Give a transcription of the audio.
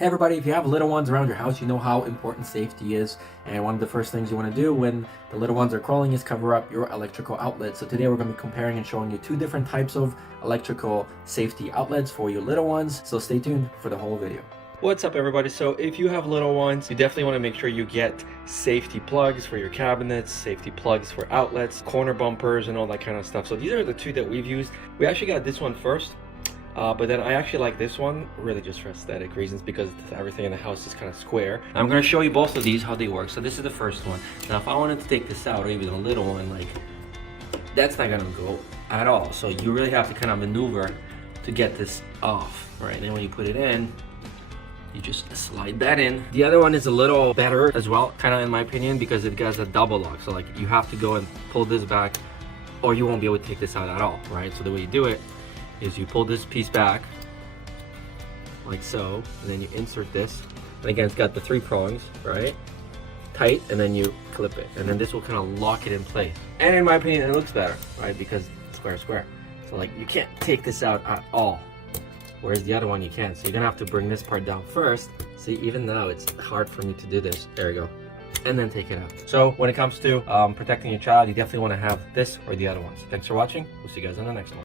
Hey everybody, if you have little ones around your house, you know how important safety is. And one of the first things you want to do when the little ones are crawling is cover up your electrical outlets. So today we're going to be comparing and showing you two different types of electrical safety outlets for your little ones. So stay tuned for the whole video. What's up everybody? So if you have little ones, you definitely want to make sure you get safety plugs for your cabinets, safety plugs for outlets, corner bumpers and all that kind of stuff. So these are the two that we've used. We actually got this one first. But then I actually like this one really just for aesthetic reasons because everything in the house is kind of square. I'm going to show you both of these how they work. So this is the first one. Now if I wanted to take this out, or even a little one, like that's not going to go at all. So you really have to kind of maneuver to get this off, right? And then when you put it in, you just slide that in. The other one is a little better as well, kind of in my opinion, because it has a double lock. So like you have to go and pull this back or you won't be able to take this out at all, right? So the way you do it is you pull this piece back like so, and then you insert this. And again, it's got the 3 prongs, right? Tight, and then you clip it. And then this will kind of lock it in place. And in my opinion, it looks better, right? Because square, square. So like you can't take this out at all. Whereas the other one you can. So you're gonna have to bring this part down first. See, even now it's hard for me to do this. There we go. And then take it out. So when it comes to protecting your child, you definitely wanna have this or the other ones. Thanks for watching. We'll see you guys on the next one.